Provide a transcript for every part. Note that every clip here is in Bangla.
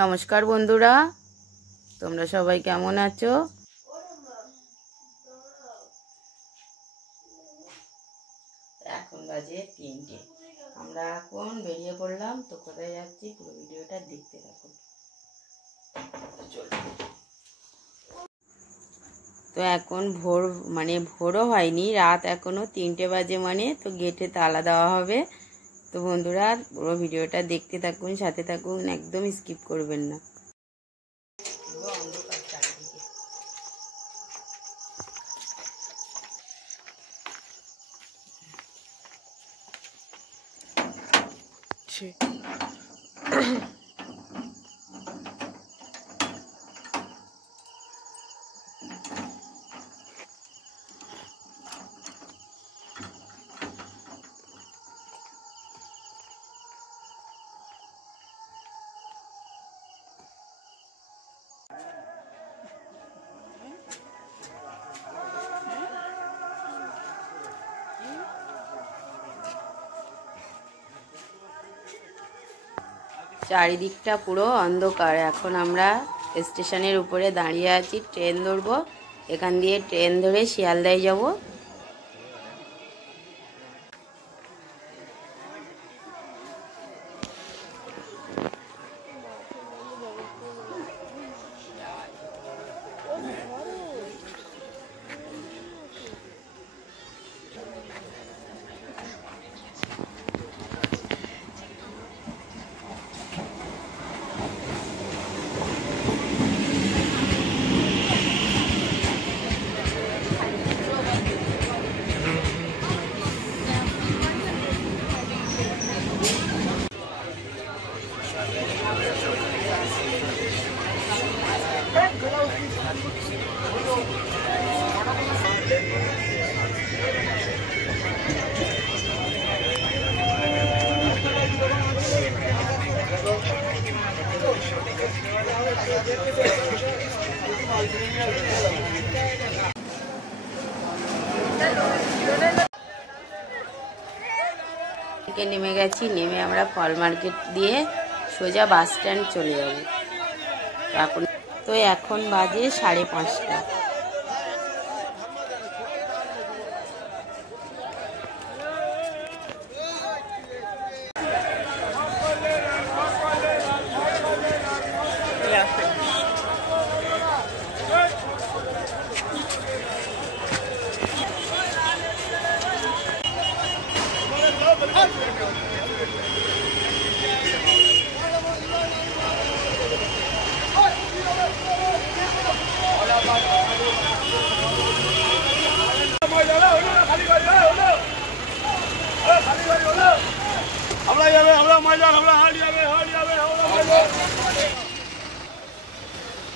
नमस्कार बंधुरा তোমরা সবাই কেমন আছো। এখন বাজে 3টে, আমরা এখন বেরিয়ে পড়লাম। তো কোথায় যাচ্ছি পুরো ভিডিওটা দেখতে থাকুন। তো এখন ভোরও হয়নি, রাত এখনো 3টে বাজে, তো গেটে তালা দেওয়া হবে। তো বন্ধুরা পুরো ভিডিওটা দেখতে থাকুন, সাথে থাকুন, একদম স্কিপ করবেন না। চারিদিকটা পুরো অন্ধকার। এখন আমরা স্টেশনের উপরে দাঁড়িয়ে আছি, ট্রেন ধরবো। এখান দিয়ে ট্রেন ধরে শিয়ালদায় যাব। নেমে গেছি, নেমে আমরা ফল মার্কেট দিয়ে সোজা বাস স্ট্যান্ড চলে যাব। এখন বাজে 5:30।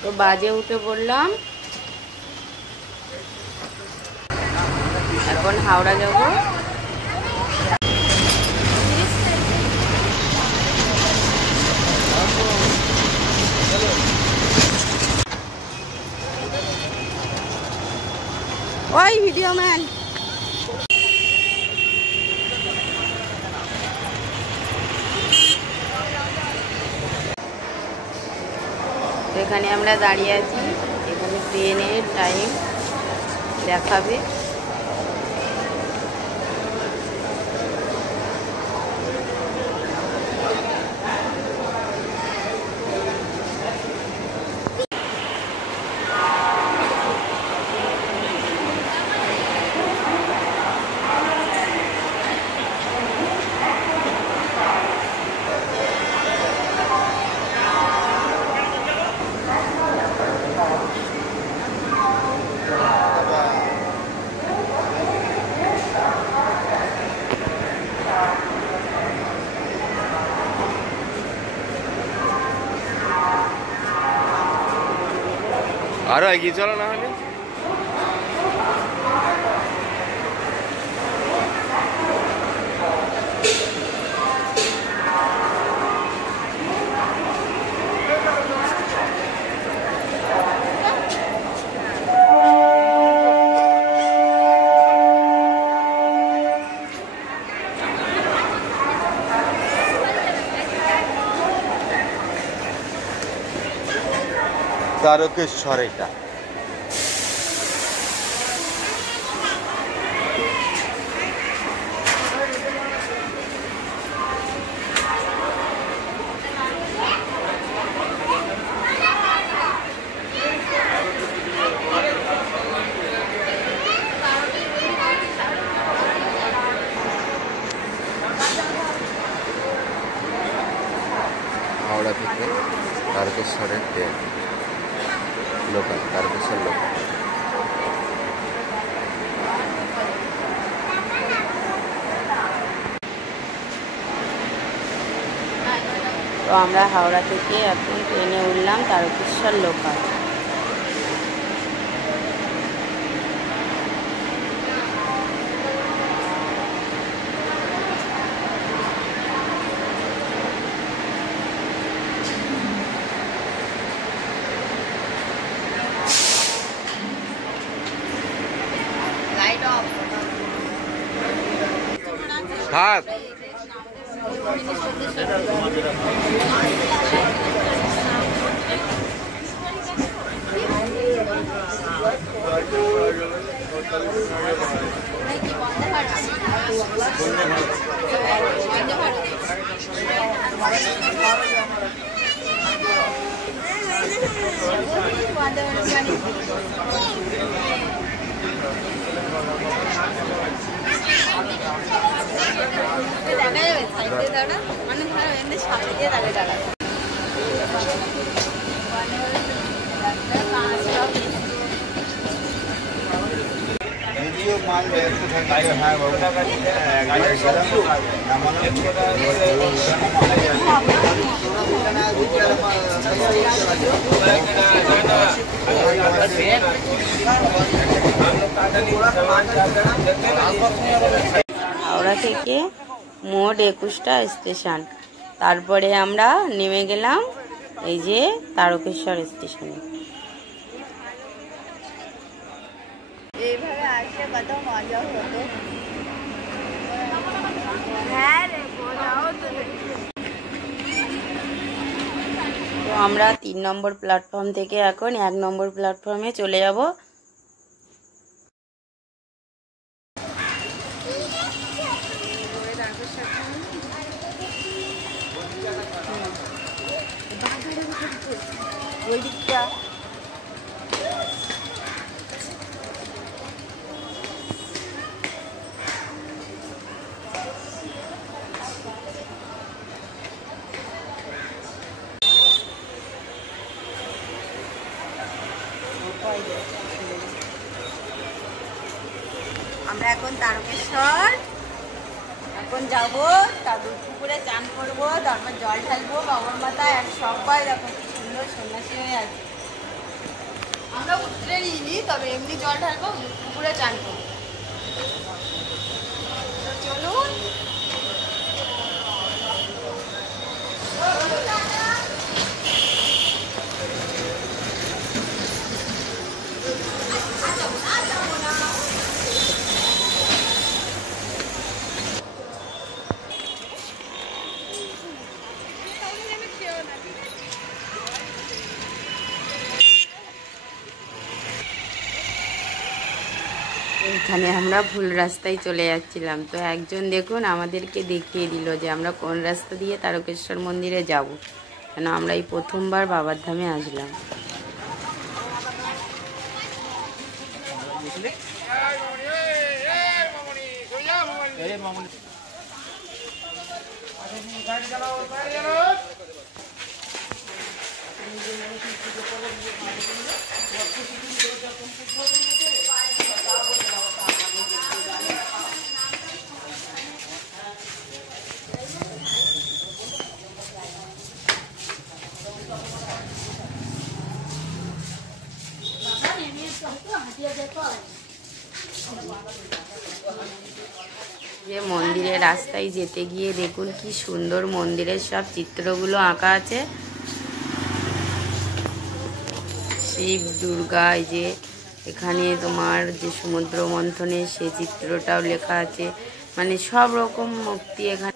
তো বাজে উঠে পড়লাম, এখন হাওড়া যাব। ওই ভিডিও ম্যান, এখানে আমরা দাঁড়িয়ে আছি। এখানে ট্রেনের টাইম দেখাবে। আরো এগিয়ে চলো না হলে। তারকেশ্বর এটা। হাওড়া থেকে তারকেশ্বরের ট্রেন, লোকাল, তারকেশ্বর লোকাল। তো আমরা হাওড়া থেকে এখন ট্রেনে উঠলাম তারকেশ্বর লোকাল। থাক হাওড়া থেকে মোট 21টা স্টেশন, তারপরে আমরা নেমে গেলাম এই যে তারকেশ্বর স্টেশনে। এইভাবে আসলে কত মজা হতো। তো আমরা 3 নম্বর প্ল্যাটফর্ম থেকে এখন 1 নম্বর প্ল্যাটফর্মে চলে যাব। ওই দিকটা আমরা এখন তারকেশ্বর এখন যাবো, তারপর পুকুরে চান করবো, তারপর জল ঢালবো বাবার মাথায়। আর সবাই দেখো কি সুন্দর সন্ন্যাসী হয়ে আছে। আমরা উত্তরে নিইনি, তবে এমনি জল ঢালবো, পুকুরে চান করবো। চলুন। এখানে আমরা ভুল রাস্তায় চলে যাচ্ছিলাম, তো একজন দেখুন আমাদেরকে দেখিয়ে দিল যে আমরা কোন রাস্তা দিয়ে তারকেশ্বর মন্দিরে যাব, কেন আমরা এই প্রথমবার বাবার ধামে আসলাম। যে মন্দিরের রাস্তায় যেতে গিয়ে দেখুন কি সুন্দর মন্দিরের সব চিত্রগুলো আঁকা আছে। শিব দুর্গা, এই যে এখানে তোমার যে সমুদ্র মন্থনে সে চিত্রটাও লেখা আছে, মানে সব রকম মূর্তি এখানে।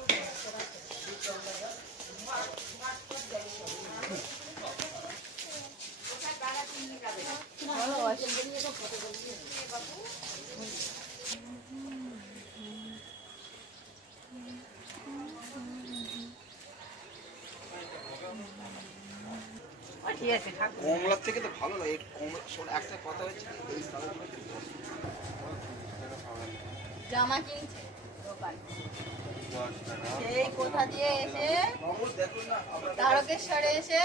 ঠিক আছে কমলার থেকে তো ভালো লাগে কমলা। শোন একটা কথা হচ্ছে জামা কিনছে দোকান সেই কোথা দিয়ে এসে তারকেশ্বরে এসে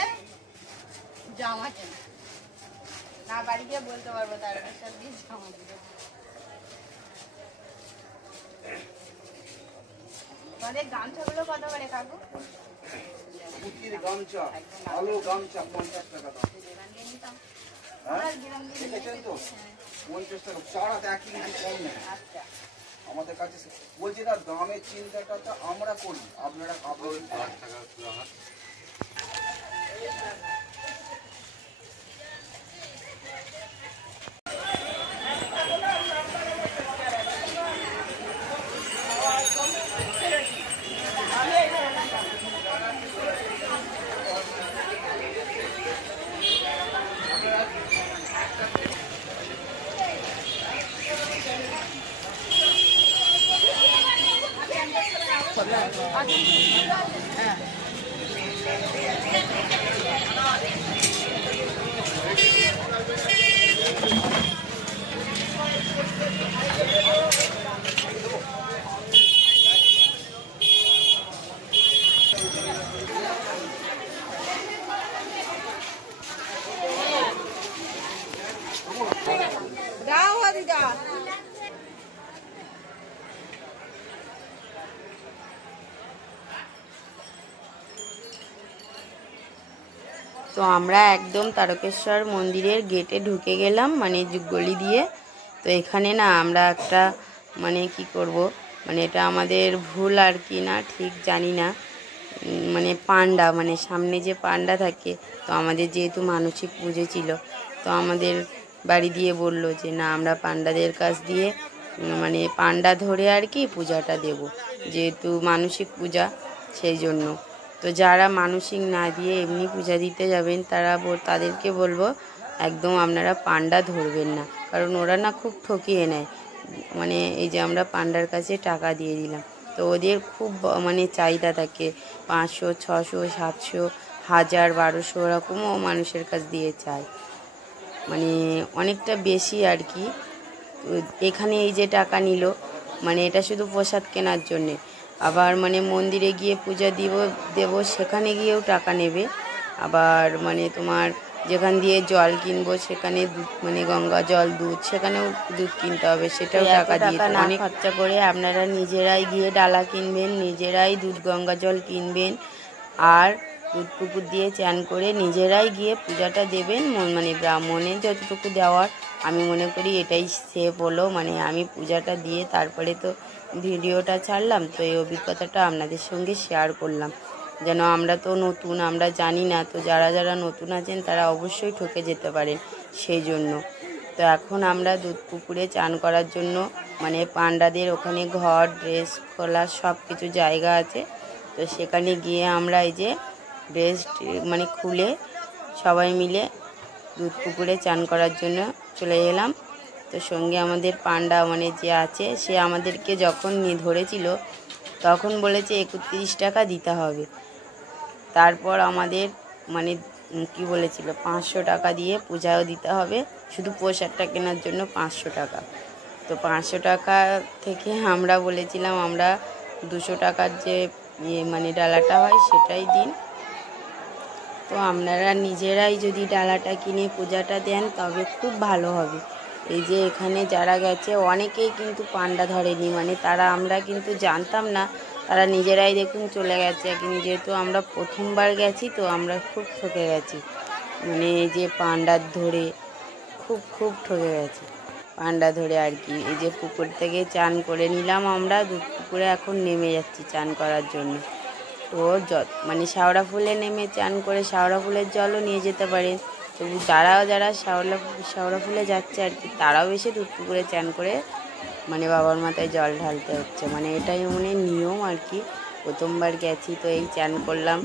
জামা কেনে না বাড়ি গিয়ে বলতে পারবো তারকেশ্বর দিয়ে জামা কিনে মানে গামছাগুলো কত করে কাকু গামছা ভালো গামছা 50 টাকা দাম। হ্যাঁ 50 টাকা চারা একই কম নেই আমাদের কাছে। বলছি না দামের চিন্তাটা তো আমরা করি, আপনারা কাপড় 8 টাকা তো আমরা একদম তারকেশ্বর মন্দিরের গেটে ঢুকে গেলাম, মানে গলি দিয়ে। তো এখানে না আমরা একটা মানে কি করব, মানে এটা আমাদের ভুল আর কি না ঠিক জানি না, মানে পান্ডা মানে সামনে যে পান্ডা থাকে, তো আমাদের যেহেতু মানসিক পুজো ছিল, তো আমাদের বাড়ি দিয়ে বলল যে না আমরা পান্ডাদের কাছ দিয়ে মানে পান্ডা ধরে আর কি পূজাটা দেব, যেহেতু মানসিক পূজা সেই জন্য। তো যারা মানসিক না দিয়ে এমনি পূজা দিতে যাবেন তাদেরকে বলবো একদম আপনারা পান্ডা ধরবেন না, কারণ ওরা না খুব ঠকিয়ে নেয়। মানে এই যে আমরা পান্ডার কাছে টাকা দিয়ে দিলাম, তো ওদের খুব মানে চাহিদা থাকে 500, 600, 700, 1000, 1200 ওরকমও মানুষের কাছ দিয়ে চায়, মানে অনেকটা বেশি আর কি। তো এখানে এই যে টাকা নিল, মানে এটা শুধু প্রসাদ কেনার জন্যে। আবার মানে মন্দিরে গিয়ে পূজা দেব সেখানে গিয়েও টাকা নেবে। আবার মানে তোমার যেখান দিয়ে জল কিনবো সেখানে দুধ মানে গঙ্গা জল দুধ সেখানেও দুধ কিনতে হবে, সেটাও টাকা দিয়ে অনেক খরচা করে আপনারা নিজেরাই গিয়ে ডালা কিনবেন, নিজেরাই দুধ গঙ্গা জল কিনবেন, আর দুধ পুকুর দিয়ে চান করে নিজেরাই গিয়ে পূজাটা দেবেন। মানে ব্রাহ্মণের যতটুকু দেওয়ার আমি মনে করি এটাই সেফ হলো। মানে আমি পূজাটা দিয়ে তারপরে তো ভিডিওটা ছাড়লাম, তো এই অভিজ্ঞতাটা আপনাদের সঙ্গে শেয়ার করলাম, যেন আমরা তো নতুন, আমরা জানি না, তো যারা যারা নতুন আছেন তারা অবশ্যই ঠকে যেতে পারেন সেই জন্য। তো এখন আমরা দুধ পুকুরে চান করার জন্য মানে পান্ডাদের ওখানে ঘর ড্রেস খোলার সব কিছু জায়গা আছে, তো সেখানে গিয়ে আমরা এই যে ড্রেস মানে খুলে সবাই মিলে দুধ পুকুরে চান করার জন্য চলে এলাম। তো সঙ্গে আমাদের পান্ডা মানে যে আছে সে আমাদেরকে যখন ধরেছিল তখন বলেছে 31 টাকা দিতে হবে। তারপর আমাদের মানে কি বলেছিল 500 টাকা দিয়ে পূজাও দিতে হবে, শুধু প্রসাদটা কেনার জন্য 500 টাকা। তো 500 টাকা থেকে আমরা বলেছিলাম আমরা 200 টাকার যে মানে ডালাটা হয় সেটাই দিন। তো আপনারা নিজেরাই যদি ডালাটা কিনে পূজাটা দেন তবে খুব ভালো হবে। এই যে এখানে যারা গেছে অনেকেই কিন্তু পান্ডা ধরেনি, মানে আমরা কিন্তু জানতাম না, তারা নিজেরাই দেখুন চলে গেছে। কিন্তু যেহেতু আমরা প্রথমবার গেছি তো আমরা খুব ঠকে গেছি, মানে এই যে পান্ডা ধরে খুব ঠকে গেছি পান্ডা ধরে আর কি। এই যে পুকুর থেকে চান করে নিলাম আমরা, দুধ পুকুরে এখন নেমে যাচ্ছি চান করার জন্য। তো মানে শাওড়া ফুলে নেমে চান করে শাওড়া ফুলের জলও নিয়ে যেতে পারেন। তো যারা শাওড়া ফুলে যাচ্ছে আর কি তারাও এসে দুধ পুকুরে চান করে মানে বাবার মাথায় জল ঢালতে হচ্ছে, মানে এটাই মনে নিয়ম আর কি। প্রথমবার গেছি তো এই চান করলাম।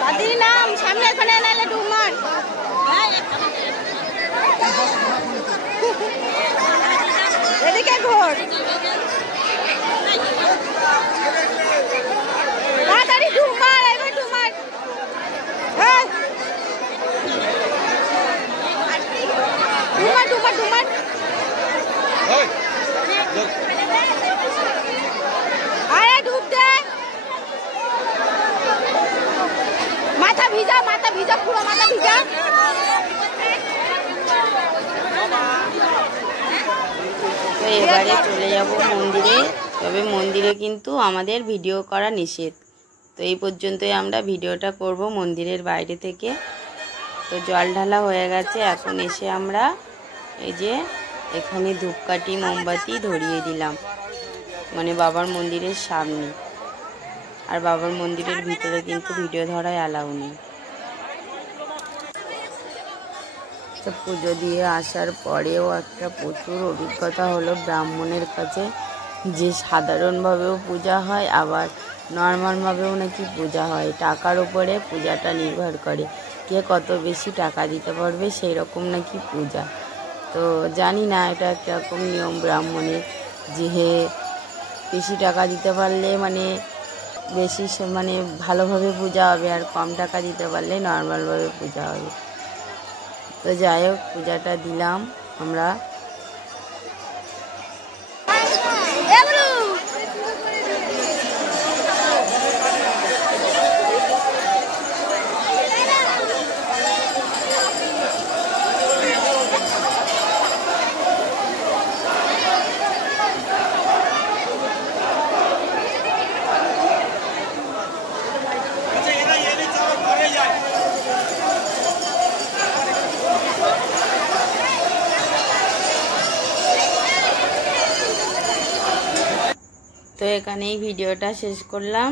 দাদির নাম সামনে এখানে নাইলে ডুমার এদিকে ঘোর তাড়াতাড়ি ডুমার এবার ডুমার হ্যাঁ ডুমার ডুমার ডুমার আরে ডুব দে মাথা ভিজা পুরো মাথা ভিজা তো এবারে চলে যাব মন্দিরে তবে মন্দিরে কিন্তু আমাদের ভিডিও করা নিষেধ তো এই পর্যন্তই আমরা ভিডিওটা করব মন্দিরের বাইরে থেকে তো জল ঢালা হয়ে গেছে এখন এসে আমরা এই যে এখানে ধূপকাঠি মোমবাতি ধরিয়ে দিলাম মানে বাবার মন্দিরের সামনে আর বাবার মন্দিরের ভিতরে কিন্তু ভিডিও ধরায় অ্যালাউ নেই তো পুজো দিয়ে আসার পরেও একটা প্রচুর অভিজ্ঞতা হলো ব্রাহ্মণের কাছে যে সাধারণভাবেও পূজা হয় আবার নর্মালভাবেও নাকি পূজা হয় টাকার উপরে পূজাটা নির্ভর করে কে কত বেশি টাকা দিতে পারবে সেই রকম নাকি পূজা তো জানি না এটা কীরকম নিয়ম ব্রাহ্মণের যে বেশি টাকা দিতে পারলে মানে বেশি মানে ভালোভাবে পূজা হবে আর কম টাকা দিতে পারলে নর্মালভাবে পূজা হবে তো যাই হোক পূজাটা দিলাম আমরা তো এখানেই ভিডিওটা শেষ করলাম।